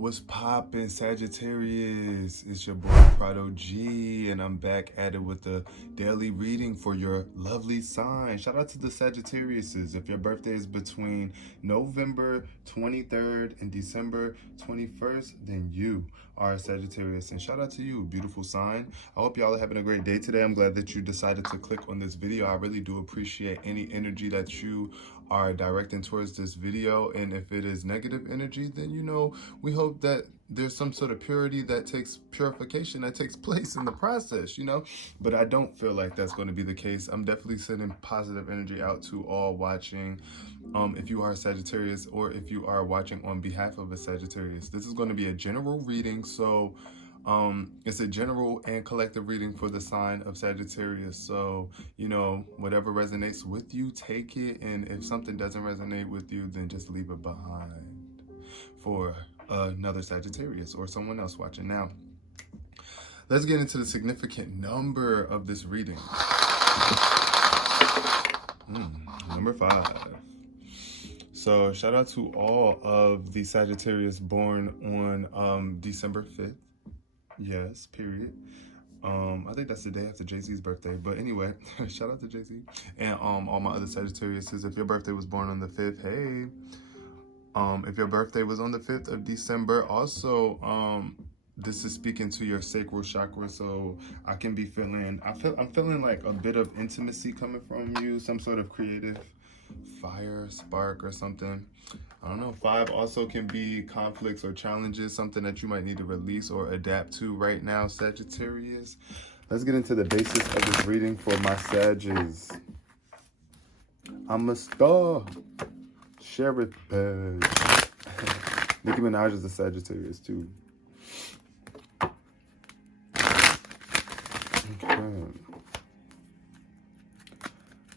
What's poppin', Sagittarius? It's your boy Prado G, and I'm back at it with the daily reading for your lovely sign. Shout out to the Sagittariuses. If your birthday is between November 23rd and December 21st, then you are a Sagittarius. And shout out to you, beautiful sign. I hope y'all are having a great day today. I'm glad that you decided to click on this video. I really do appreciate any energy that you are directing towards this video. And if it is negative energy, then we hope that there's some sort of purification that takes place in the process, but I don't feel like that's going to be the case. I'm definitely sending positive energy out to all watching. If you are a Sagittarius, or if you are watching on behalf of a Sagittarius, this is going to be a general reading. So it's a general and collective reading for the sign of Sagittarius. So, whatever resonates with you, take it. And if something doesn't resonate with you, then just leave it behind for another Sagittarius or someone else watching. Now, let's get into the significant number of this reading. Number 5. So shout out to all of the Sagittarius born on December 5th. Yes, period. I think that's the day after Jay-Z's birthday. But anyway, shout out to Jay-Z. And all my other Sagittariuses. If your birthday was born on the 5th, hey. If your birthday was on the 5th of December, also, this is speaking to your sacral chakra. So I can be I'm feeling like a bit of intimacy coming from you, some sort of creative fire, spark, or something. I don't know. 5 also can be conflicts or challenges, something that you might need to release or adapt to right now, Sagittarius. Let's get into the basis of this reading for my Sagittarius. I'm a star. Sheriff Badge. Nicki Minaj is a Sagittarius too. Okay.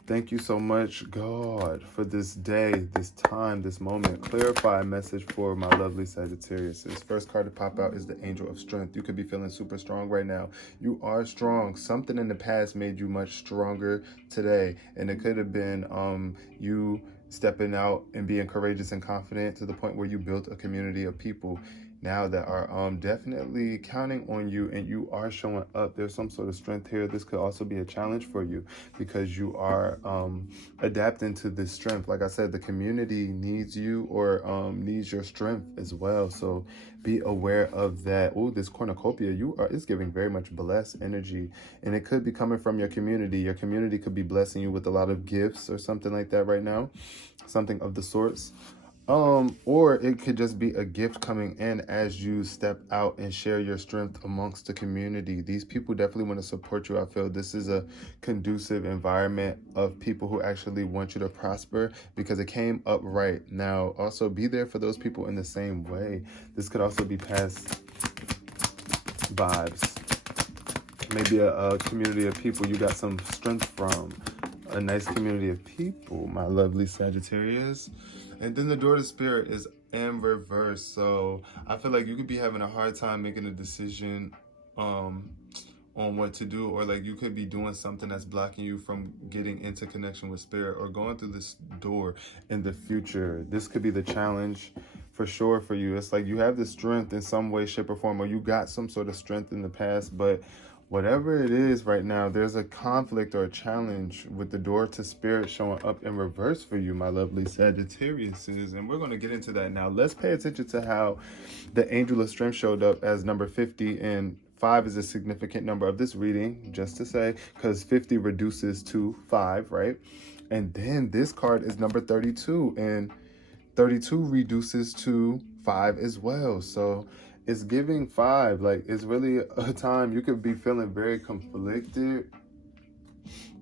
Thank you so much, God, for this day, this time, this moment. Clarify a message for my lovely Sagittariuses. First card to pop out is the Angel of Strength. You could be feeling super strong right now. You are strong. Something in the past made you much stronger today. And it could have been you stepping out and being courageous and confident to the point where you built a community of people now that are definitely counting on you, and you are showing up. There's some sort of strength here. This could also be a challenge for you because you are adapting to this strength. Like I said, the community needs you, or needs your strength as well. So be aware of that. Oh, this cornucopia, it's giving very much blessed energy, and it could be coming from your community. Your community could be blessing you with a lot of gifts or something like that right now, something of the sorts. Or it could just be a gift coming in as you step out and share your strength amongst the community. These people definitely want to support you. I feel this is a conducive environment of people who actually want you to prosper because it came up right. Now, also be there for those people in the same way. This could also be past vibes. Maybe a community of people you got some strength from. A nice community of people, my lovely Sagittarius. And then the Door to Spirit is in reverse. So I feel like you could be having a hard time making a decision on what to do, or like you could be doing something that's blocking you from getting into connection with spirit or going through this door in the future. This could be the challenge for sure for you. It's like you have this strength in some way, shape, or form, or you got some sort of strength in the past, but whatever it is right now, there's a conflict or a challenge with the Door to Spirit showing up in reverse for you, my lovely Sagittariuses. And we're going to get into that now. Let's pay attention to how the Angel of Strength showed up as number 50, and 5 is a significant number of this reading, just to say, because 50 reduces to 5, right? And then this card is number 32, and 32 reduces to 5 as well. So it's giving 5, like it's really a time you could be feeling very conflicted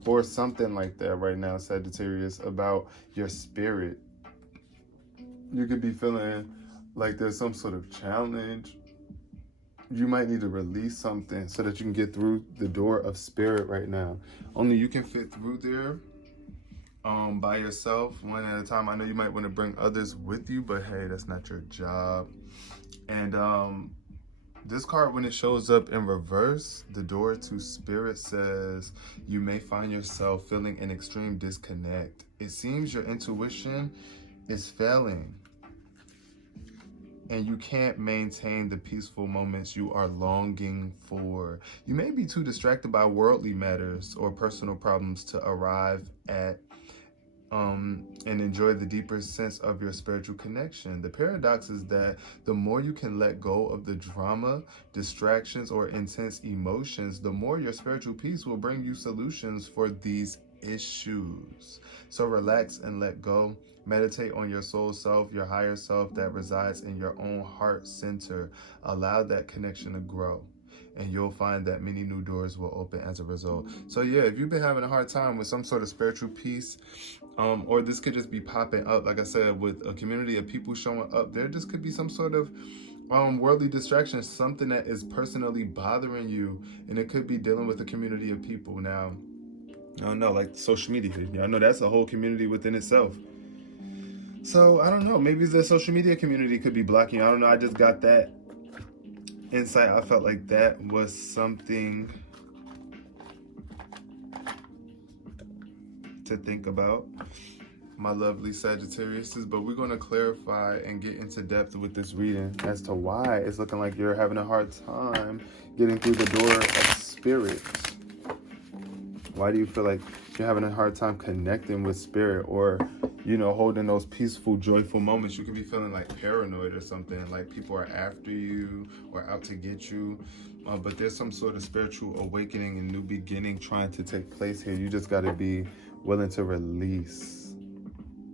or something like that right now, Sagittarius, about your spirit. You could be feeling like there's some sort of challenge. You might need to release something so that you can get through the door of spirit right now. Only you can fit through there by yourself, one at a time. I know you might want to bring others with you, but hey, that's not your job. And this card, when it shows up in reverse, the Door to Spirit says you may find yourself feeling an extreme disconnect. It seems your intuition is failing. and you can't maintain the peaceful moments you are longing for. You may be too distracted by worldly matters or personal problems to arrive at and enjoy the deeper sense of your spiritual connection. The paradox is that the more you can let go of the drama, distractions, or intense emotions, the more your spiritual peace will bring you solutions for these issues. So relax and let go. Meditate on your soul self, your higher self that resides in your own heart center. Allow that connection to grow, and you'll find that many new doors will open as a result. So yeah, if you've been having a hard time with some sort of spiritual peace, or this could just be popping up, like I said, with a community of people showing up, there just could be some sort of worldly distraction, something that is personally bothering you, and it could be dealing with a community of people. Now, I don't know, like social media. I know that's a whole community within itself. So I don't know, maybe the social media community could be blocking you. I don't know, I just got that insight. I felt like that was something to think about, my lovely Sagittariuses. But we're going to clarify and get into depth with this reading as to why it's looking like you're having a hard time getting through the door of spirit. Why do you feel like you're having a hard time connecting with spirit, or, you know, holding those peaceful, joyful moments? You could be feeling like paranoid or something, like people are after you or out to get you. But there's some sort of spiritual awakening and new beginning trying to take place here. You just got to be willing to release.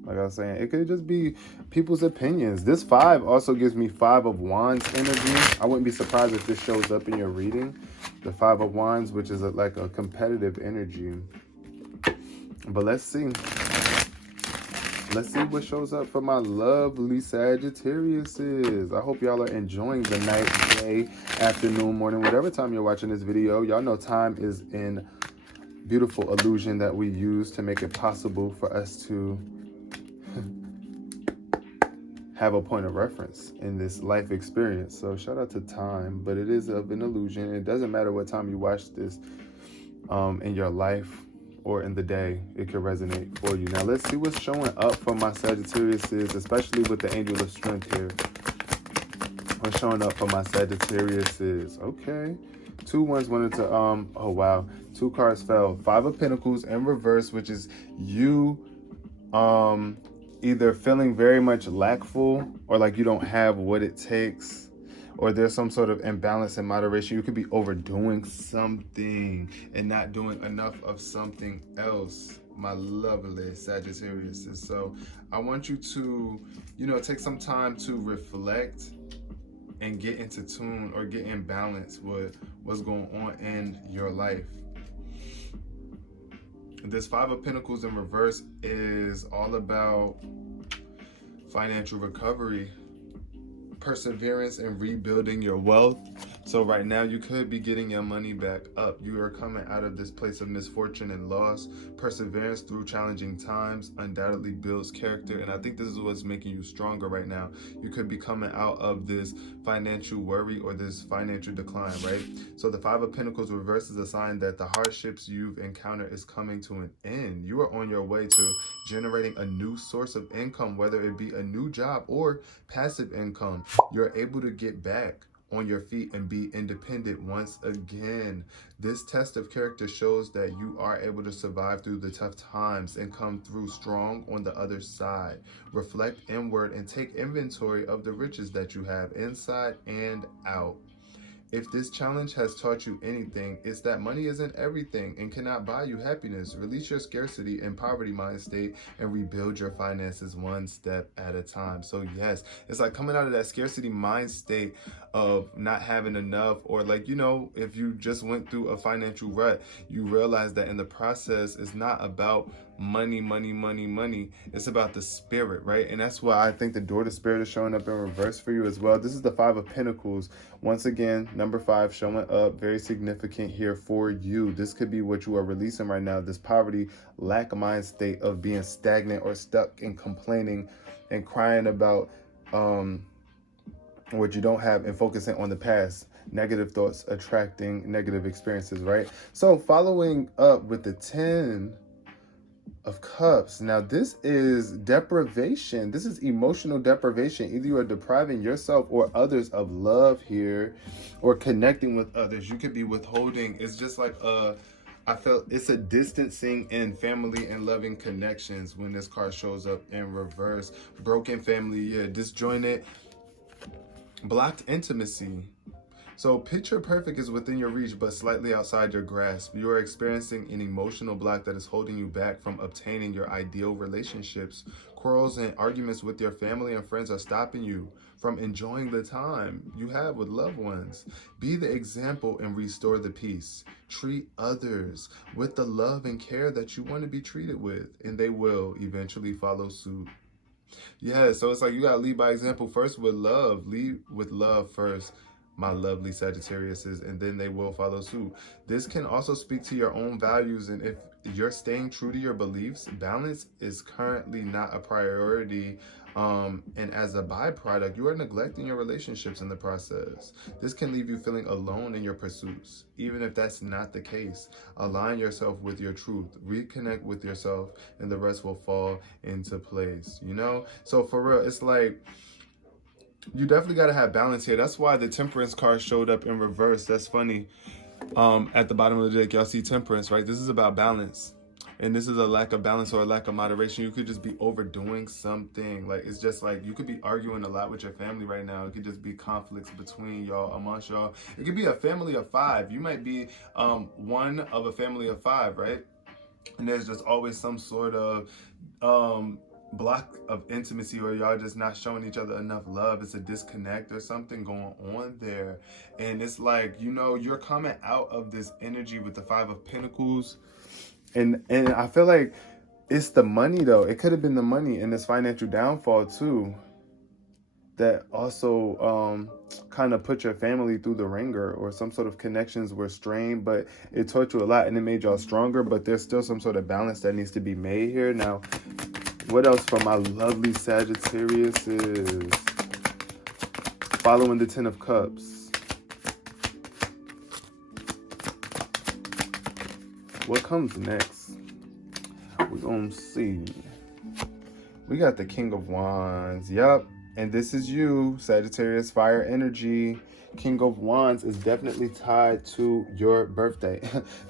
Like I was saying, it could just be people's opinions. This 5 also gives me 5 of Wands energy. I wouldn't be surprised if this shows up in your reading. The 5 of Wands, which is like a competitive energy. But let's see. Let's see what shows up for my lovely Sagittariuses. I hope y'all are enjoying the night, day, afternoon, morning, whatever time you're watching this video. Y'all know time is an beautiful illusion that we use to make it possible for us to have a point of reference in this life experience. So shout out to time, but it is of an illusion. It doesn't matter what time you watch this in your life or in the day, it could resonate for you. Now let's see what's showing up for my Sagittariuses, especially with the Angel of Strength here. What's showing up for my Sagittariuses? Okay. 2 ones wanted to, oh wow. 2 cards fell. 5 of Pentacles in reverse, which is you either feeling very much lackful, or like you don't have what it takes, or there's some sort of imbalance in moderation. You could be overdoing something and not doing enough of something else, my lovely Sagittarius. So I want you to, you know, take some time to reflect and get into tune or get in balance with what's going on in your life. This 5 of Pentacles in reverse is all about financial recovery, perseverance, and rebuilding your wealth. So right now you could be getting your money back up. You are coming out of this place of misfortune and loss. Perseverance through challenging times undoubtedly builds character, and I think this is what's making you stronger right now. You could be coming out of this financial worry or this financial decline, right? So the 5 of Pentacles reverse is a sign that the hardships you've encountered is coming to an end. You are on your way to generating a new source of income, whether it be a new job or passive income. You're able to get back on your feet and be independent once again. This test of character shows that you are able to survive through the tough times and come through strong on the other side. Reflect inward and take inventory of the riches that you have inside and out. If this challenge has taught you anything, it's that money isn't everything and cannot buy you happiness. Release your scarcity and poverty mind state and rebuild your finances one step at a time. So yes, it's like coming out of that scarcity mind state of not having enough, or like, you know, if you just went through a financial rut, you realize that in the process, it's not about money. It's about the spirit, right? And that's why I think the door to spirit is showing up in reverse for you as well. This is the 5 of Pentacles. Once again, number 5 showing up, very significant here for you. This could be what you are releasing right now, this poverty, lack mind state of being stagnant or stuck and complaining and crying about what you don't have and focusing on the past. Negative thoughts attracting negative experiences, right? So following up with the 10 of Cups. Now, this is deprivation. This is emotional deprivation. Either you are depriving yourself or others of love here, or connecting with others. You could be withholding. It's just like I felt it's a distancing in family and loving connections when this card shows up in reverse. Broken family, yeah, disjointed, blocked intimacy. So picture perfect is within your reach, but slightly outside your grasp. You are experiencing an emotional block that is holding you back from obtaining your ideal relationships. Quarrels and arguments with your family and friends are stopping you from enjoying the time you have with loved ones. Be the example and restore the peace. Treat others with the love and care that you want to be treated with, and they will eventually follow suit. Yeah, so it's like you gotta lead by example first with love. Lead with love first, my lovely Sagittariuses, and then they will follow suit. This can also speak to your own values, and if you're staying true to your beliefs, balance is currently not a priority. And as a byproduct, you are neglecting your relationships in the process. This can leave you feeling alone in your pursuits. Even if that's not the case, align yourself with your truth, reconnect with yourself, and the rest will fall into place, you know? So for real, it's like, you definitely got to have balance here. That's why the Temperance card showed up in reverse. That's funny. At the bottom of the deck, y'all see Temperance, right? This is about balance. And this is a lack of balance or a lack of moderation. You could just be overdoing something. Like, it's just like you could be arguing a lot with your family right now. It could just be conflicts between y'all, amongst y'all. It could be a family of 5. You might be one of a family of 5, right? And there's just always some sort of block of intimacy, or y'all just not showing each other enough love. It's a disconnect or something going on there. And it's like, you know, you're coming out of this energy with the 5 of Pentacles. And I feel like it's the money, though. It could have been the money and this financial downfall, too, that also kind of put your family through the ringer, or some sort of connections were strained, but it taught you a lot and it made y'all stronger. But there's still some sort of balance that needs to be made here. Now, what else for my lovely Sagittarius is following the 10 of Cups? What comes next? We're gonna see. We got the King of Wands. Yep. And this is you, Sagittarius, fire energy. King of Wands is definitely tied to your birthday.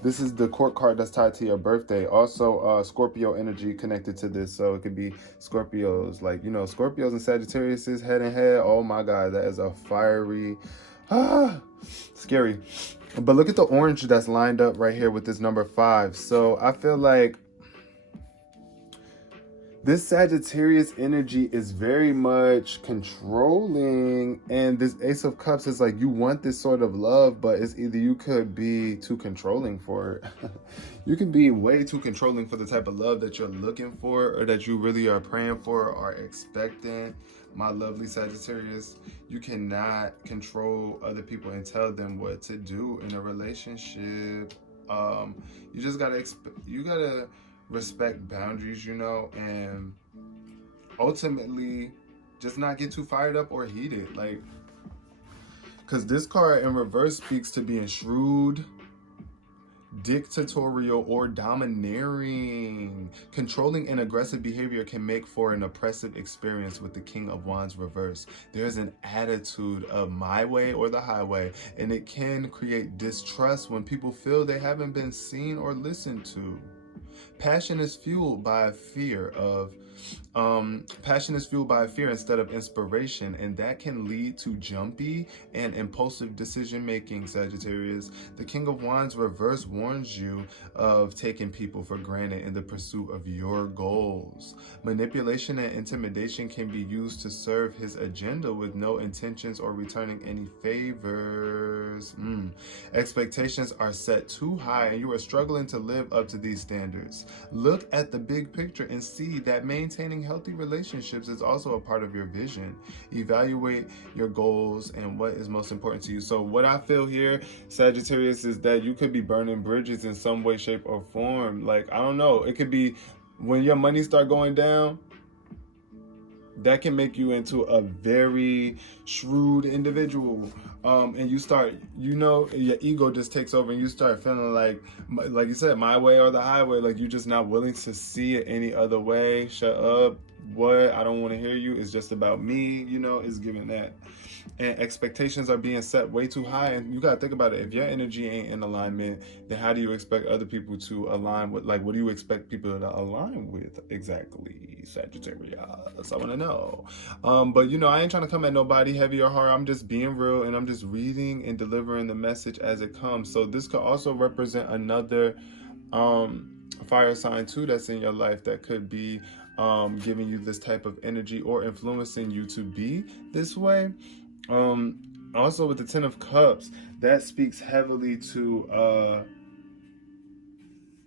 This is the court card that's tied to your birthday. Also, Scorpio energy connected to this. So it could be Scorpios. Like, you know, Scorpios and Sagittarius is head and head. Oh my God, that is a fiery, scary. But look at the orange that's lined up right here with this number 5. So I feel like this Sagittarius energy is very much controlling, and this Ace of Cups is like, you want this sort of love, but it's either you could be too controlling for it. You can be way too controlling for the type of love that you're looking for, or that you really are praying for or expecting. My lovely Sagittarius, you cannot control other people and tell them what to do in a relationship. You just gotta respect boundaries, you know, and ultimately just not get too fired up or heated. Like, because this card in reverse speaks to being shrewd, dictatorial, or domineering. Controlling and aggressive behavior can make for an oppressive experience with the King of Wands reverse. There's an attitude of my way or the highway, and it can create distrust when people feel they haven't been seen or listened to. Passion is fueled by fear instead of inspiration, and that can lead to jumpy and impulsive decision making, Sagittarius. The King of Wands reverse warns you of taking people for granted in the pursuit of your goals. Manipulation and intimidation can be used to serve his agenda with no intentions or returning any favors. Expectations are set too high, and you are struggling to live up to these standards. Look at the big picture and see that maintaining healthy relationships is also a part of your vision. Evaluate your goals and what is most important to you. So what I feel here, Sagittarius, is that you could be burning bridges in some way, shape, or form. Like, I don't know. It could be when your money start going down, that can make you into a very shrewd individual. And you start, your ego just takes over and you start feeling like you said, my way or the highway. Like you're just not willing to see it any other way. Shut up. What? I don't want to hear you. It's just about me, it's giving that. And expectations are being set way too high. And you got to think about it. If your energy ain't in alignment, then how do you expect other people to align with, what do you expect people to align with exactly, Sagittarius? I want to know. But, I ain't trying to come at nobody heavy or hard. I'm just being real and I'm just reading and delivering the message as it comes. So this could also represent another fire sign too that's in your life that could be giving you this type of energy or influencing you to be this way. Also with the Ten of Cups, that speaks heavily to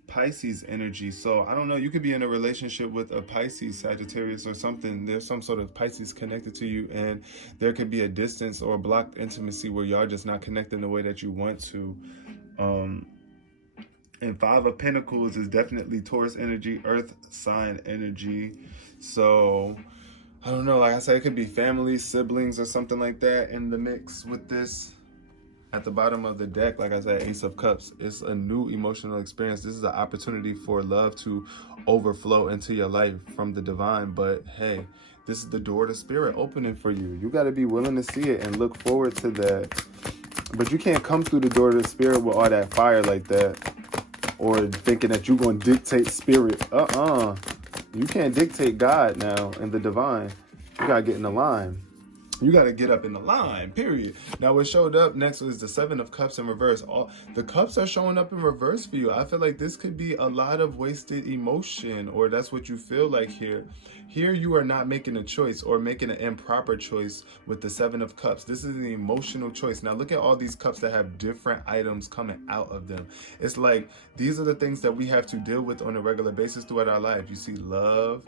Pisces energy. So I don't know, you could be in a relationship with a Pisces, Sagittarius or something. There's some sort of Pisces connected to you, and there could be a distance or blocked intimacy where y'all just not connecting the way that you want to. And Five of Pentacles is definitely Taurus energy, earth sign energy. So I don't know, like I said, it could be family, siblings, or something like that in the mix with this. At the bottom of the deck, like I said, Ace of Cups. It's a new emotional experience. This is an opportunity for love to overflow into your life from the divine. But hey, this is the door to spirit opening for you. You got to be willing to see it and look forward to that. But you can't come through the door to spirit with all that fire like that, or thinking that you're going to dictate spirit. You can't dictate God now and the divine. You got to get in the line. You got to get up in the line, period. Now, what showed up next was the Seven of Cups in reverse. All the cups are showing up in reverse for you. I feel like this could be a lot of wasted emotion, or that's what you feel like here. Here, you are not making a choice or making an improper choice with the Seven of Cups. This is an emotional choice. Now, look at all these cups that have different items coming out of them. It's like these are the things that we have to deal with on a regular basis throughout our life. You see love,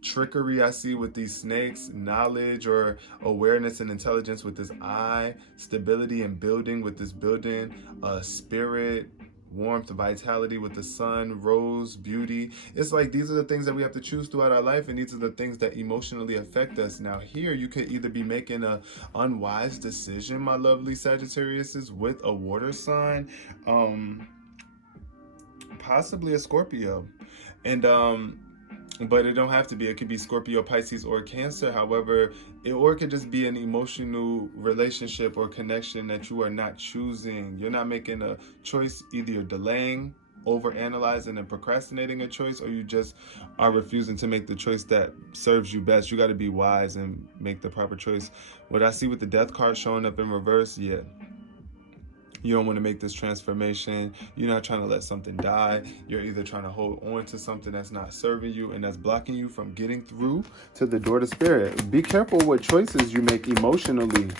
trickery I see with these snakes, knowledge or awareness and intelligence with this eye, stability and building with this building, spirit, warmth, vitality with the sun, rose, beauty. It's like these are the things that we have to choose throughout our life, and these are the things that emotionally affect us. Now here you could either be making a unwise decision, my lovely Sagittarius, with a water sign, possibly a Scorpio, and but it don't have to be. It could be Scorpio, Pisces, or Cancer. However, it could just be an emotional relationship or connection that you are not choosing. You're not making a choice. Either you're delaying, over-analyzing, and procrastinating a choice, or you just are refusing to make the choice that serves you best. You got to be wise and make the proper choice. What I see with the Death card showing up in reverse, yeah. You don't want to make this transformation. You're not trying to let something die. You're either trying to hold on to something that's not serving you and that's blocking you from getting through to the door to spirit. Be careful what choices you make emotionally.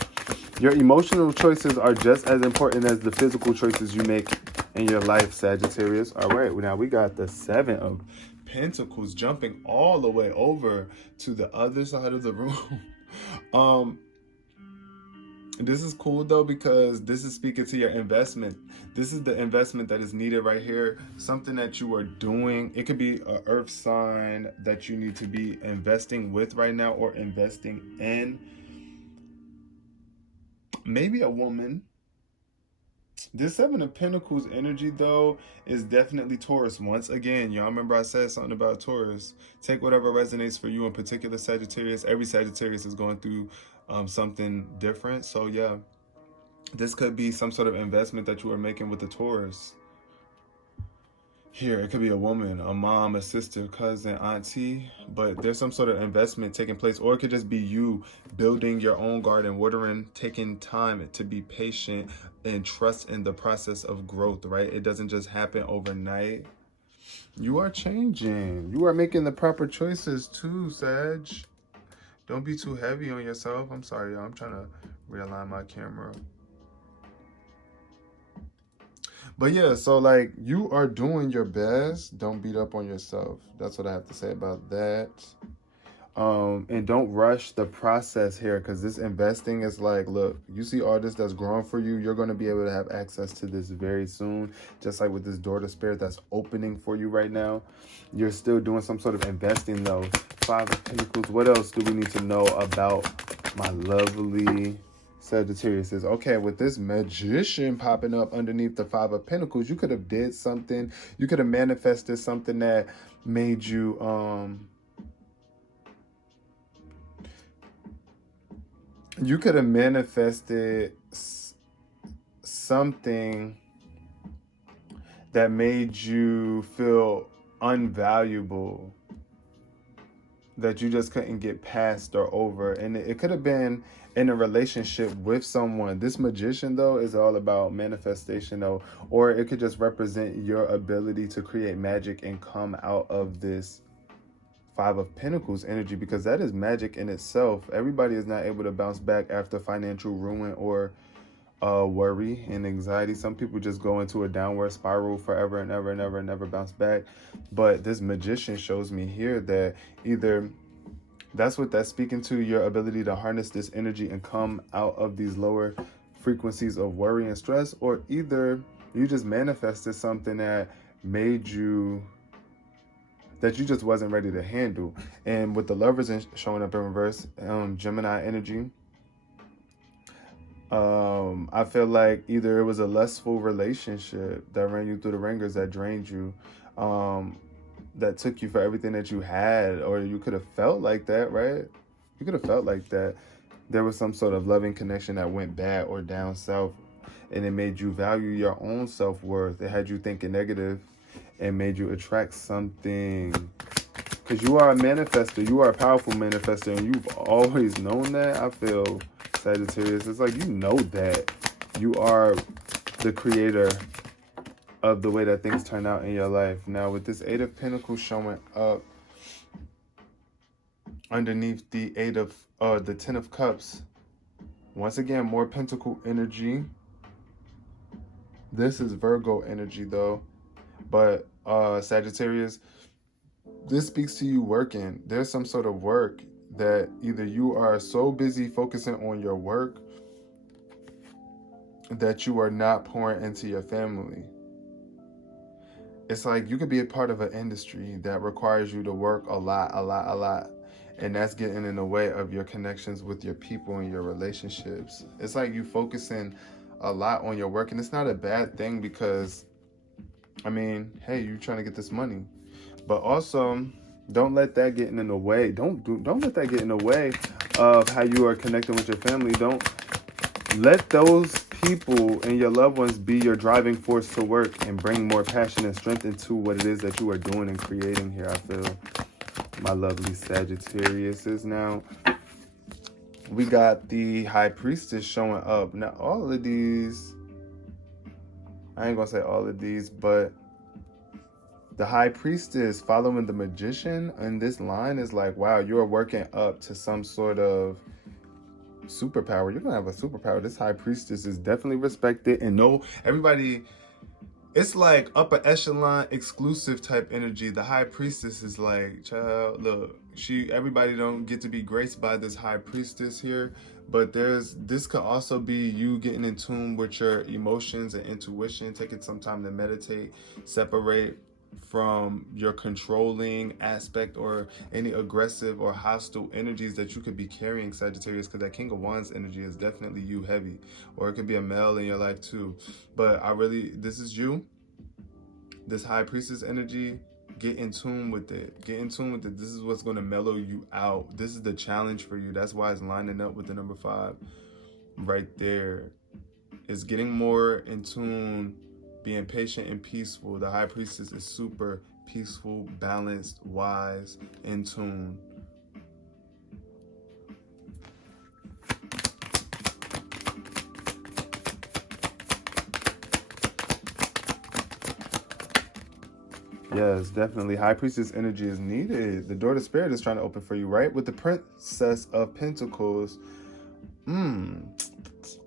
Your emotional choices are just as important as the physical choices you make in your life, Sagittarius. All right, now we got the Seven of Pentacles jumping all the way over to the other side of the room. This is cool though, because this is speaking to your investment. This is the investment that is needed right here. Something that you are doing. It could be an earth sign that you need to be investing with right now or investing in. Maybe a woman. This Seven of Pentacles energy though is definitely Taurus. Once again, y'all remember I said something about Taurus. Take whatever resonates for you in particular, Sagittarius. Every Sagittarius is going through something different. So yeah, this could be some sort of investment that you are making with the Taurus. Here, it could be a woman, a mom, a sister, cousin, auntie, but there's some sort of investment taking place, or it could just be you building your own garden, watering, taking time to be patient and trust in the process of growth, right? It doesn't just happen overnight. You are changing. You are making the proper choices too, Sag. Don't be too heavy on yourself. I'm sorry, y'all. I'm trying to realign my camera. But yeah, so like you are doing your best. Don't beat up on yourself. That's what I have to say about that. And don't rush the process here, because this investing is like, look, you see all this that's growing for you, you're going to be able to have access to this very soon. Just like with this door to spirit that's opening for you right now, you're still doing some sort of investing though. Five of Pentacles. What else do we need to know about my lovely Sagittarius? Is okay, with this Magician popping up underneath the Five of Pentacles, you could have did something. You could have manifested something that made you you could have manifested something that made you feel unvaluable, that you just couldn't get past or over. And it could have been in a relationship with someone. This Magician, though, is all about manifestation, though. Or it could just represent your ability to create magic and come out of this Five of Pentacles energy, because that is magic in itself. Everybody is not able to bounce back after financial ruin or worry and anxiety. Some people just go into a downward spiral forever and ever and ever and never bounce back. But this Magician shows me here that either that's what that's speaking to, your ability to harness this energy and come out of these lower frequencies of worry and stress, or either you just manifested something that made you, that you just wasn't ready to handle. And with the Lovers showing up in reverse, Gemini energy, I feel like either it was a lustful relationship that ran you through the ringers, that drained you, that took you for everything that you had, or you could have felt like that, right? You could have felt like that. There was some sort of loving connection that went bad or down south, and it made you value your own self-worth. It had you thinking negative and made you attract something. Because you are a manifester. You are a powerful manifester, and you've always known that. I feel, Sagittarius, it's like you know that. You are the creator of the way that things turn out in your life. Now, with this Eight of Pentacles showing up underneath the the Ten of Cups, once again, more Pentacle energy. This is Virgo energy, though. But Sagittarius, this speaks to you working. There's some sort of work that either you are so busy focusing on your work that you are not pouring into your family. It's like you could be a part of an industry that requires you to work a lot. And that's getting in the way of your connections with your people and your relationships. It's like you focusing a lot on your work, and it's not a bad thing, because I mean, hey, you're trying to get this money, but also don't let that get in the way. Don't let that get in the way of how you are connecting with your family. Don't let those people and your loved ones be your driving force to work and bring more passion and strength into what it is that you are doing and creating here. I feel, my lovely Sagittariuses. Now, we got the High Priestess showing up. Now, all of these, I ain't gonna say all of these, but the High Priestess following the Magician in this line is like, wow, you're working up to some sort of superpower. You're gonna have a superpower. This High Priestess is definitely respected, and no, everybody, it's like upper echelon exclusive type energy. The High Priestess is like, child, look, everybody don't get to be graced by this High Priestess here, but this could also be you getting in tune with your emotions and intuition, taking some time to meditate, separate from your controlling aspect or any aggressive or hostile energies that you could be carrying, Sagittarius, because that King of Wands energy is definitely you heavy, or it could be a male in your life too. But this is you, this High Priestess energy. Get in tune with it. Get in tune with it. This is what's going to mellow you out. This is the challenge for you. That's why it's lining up with the number 5 right there. It's getting more in tune, being patient and peaceful. The High Priestess is super peaceful, balanced, wise, in tune. Yes, definitely. High Priestess energy is needed. The door to spirit is trying to open for you, right? With the Princess of Pentacles,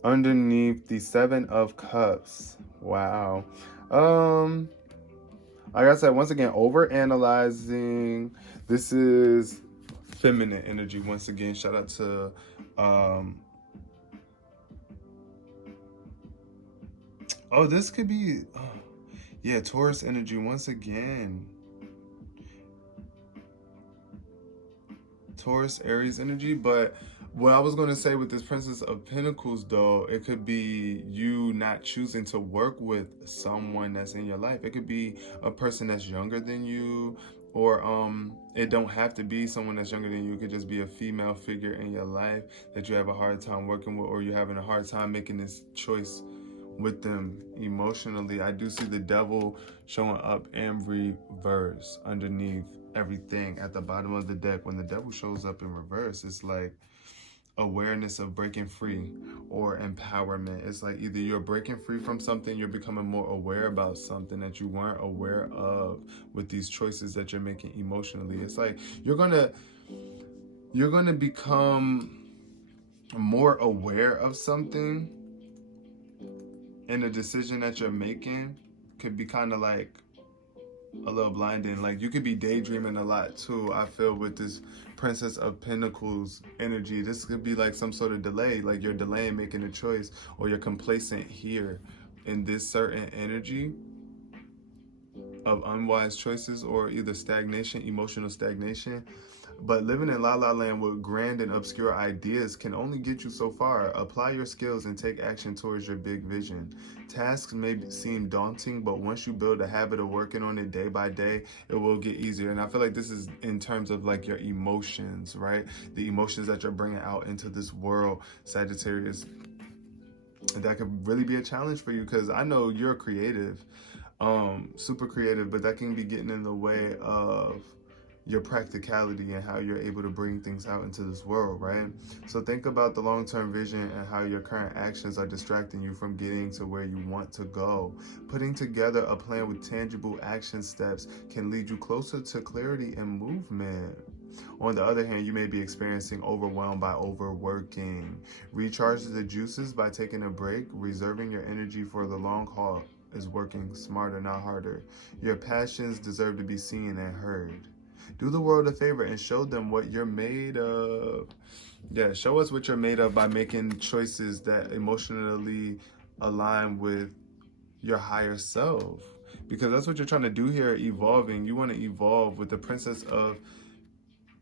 underneath the 7 of Cups. Wow. Like I said, once again, over analyzing. This is feminine energy. Once again, shout out to oh, this could be yeah, Taurus energy once again. Taurus, Aries energy. But what I was going to say with this Princess of Pentacles, though, it could be you not choosing to work with someone that's in your life. It could be a person that's younger than you, or it don't have to be someone that's younger than you. It could just be a female figure in your life that you have a hard time working with, or you're having a hard time making this choice with them emotionally. I do see the devil showing up in reverse underneath everything at the bottom of the deck. When the devil shows up in reverse, it's like awareness of breaking free or empowerment. It's like either you're breaking free from something, you're becoming more aware about something that you weren't aware of with these choices that you're making emotionally. It's like you're gonna become more aware of something, and the decision that you're making could be kind of like a little blinding. Like you could be daydreaming a lot too, I feel, with this Princess of Pentacles energy. This could be like some sort of delay, like you're delaying making a choice, or you're complacent here in this certain energy of unwise choices, or either stagnation, emotional stagnation. But living in La La Land with grand and obscure ideas can only get you so far. Apply your skills and take action towards your big vision. Tasks may seem daunting, but once you build a habit of working on it day by day, it will get easier. And I feel like this is in terms of like your emotions, right? The emotions that you're bringing out into this world, Sagittarius. That could really be a challenge for you, because I know you're creative, super creative, but that can be getting in the way of your practicality and how you're able to bring things out into this world, right? So think about the long-term vision and how your current actions are distracting you from getting to where you want to go. Putting together a plan with tangible action steps can lead you closer to clarity and movement. On the other hand, you may be experiencing overwhelm by overworking. Recharge the juices by taking a break. Reserving your energy for the long haul is working smarter, not harder. Your passions deserve to be seen and heard. Do the world a favor and show them what you're made of. Yeah, show us what you're made of by making choices that emotionally align with your higher self. Because that's what you're trying to do here, evolving. You want to evolve with the Princess of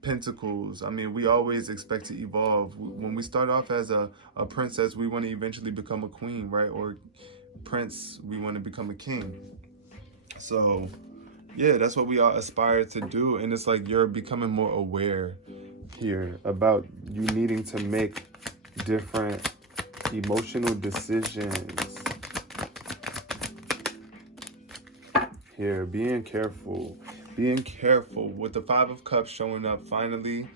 Pentacles. I mean, we always expect to evolve. When we start off as a princess, we want to eventually become a queen, right? Or prince, we want to become a king. So yeah, that's what we all aspire to do. And it's like you're becoming more aware here about you needing to make different emotional decisions. Here, being careful with the Five of Cups showing up finally.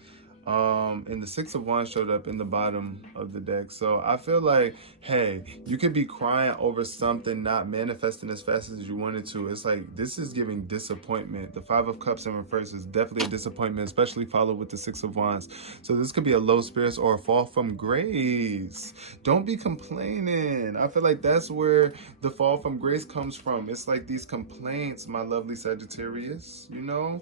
And the Six of Wands showed up in the bottom of the deck. So I feel like, hey, you could be crying over something not manifesting as fast as you wanted to. It's like, this is giving disappointment. The Five of Cups in reverse is definitely a disappointment, especially followed with the Six of Wands. So this could be a low spirits or a fall from grace. Don't be complaining. I feel like that's where the fall from grace comes from. It's like these complaints, my lovely Sagittarius, you know?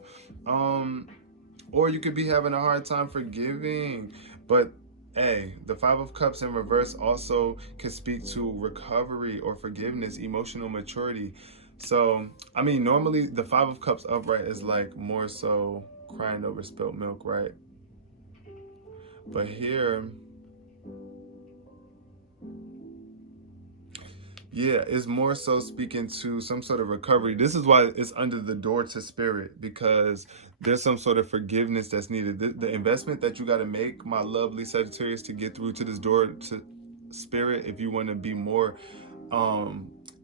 Or you could be having a hard time forgiving. But hey, the Five of Cups in reverse also can speak to recovery or forgiveness, emotional maturity. So, I mean, normally the Five of Cups upright is like more so crying over spilt milk, right? But here, yeah, it's more so speaking to some sort of recovery. This is why it's under the door to spirit, because there's some sort of forgiveness that's needed. The investment that you got to make, my lovely Sagittarius, to get through to this door to spirit, if you want to be more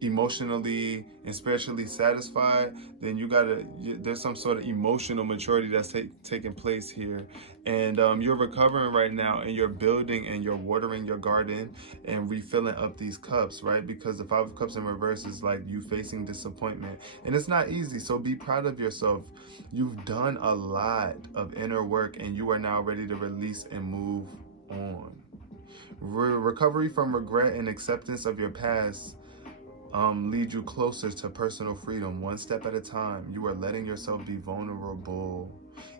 emotionally and spiritually satisfied, then there's some sort of emotional maturity that's taking place here. And you're recovering right now, and you're building and you're watering your garden and refilling up these cups, right? Because the Five of Cups in reverse is like you facing disappointment, and it's not easy. So be proud of yourself. You've done a lot of inner work, and you are now ready to release and move on. Recovery from regret and acceptance of your past lead you closer to personal freedom, one step at a time. You are letting yourself be vulnerable.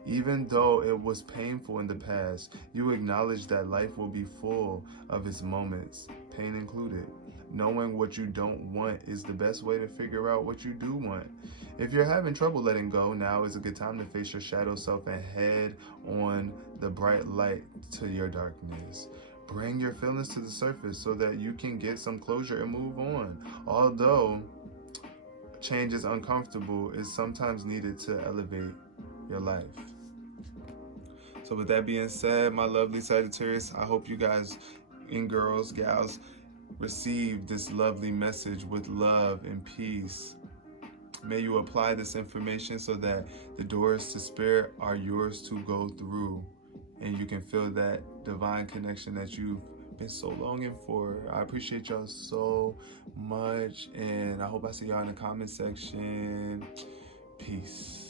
Even though it was painful in the past, you acknowledge that life will be full of its moments, pain included. Knowing what you don't want is the best way to figure out what you do want. If you're having trouble letting go, now is a good time to face your shadow self and head on the bright light to your darkness. Bring your feelings to the surface so that you can get some closure and move on. Although change is uncomfortable, it's sometimes needed to elevate your life. So with that being said, my lovely Sagittarius, I hope you guys and girls, gals, receive this lovely message with love and peace. May you apply this information so that the doors to spirit are yours to go through, and you can feel that divine connection that you've been so longing for. I appreciate y'all so much, and I hope I see y'all in the comment section. Peace.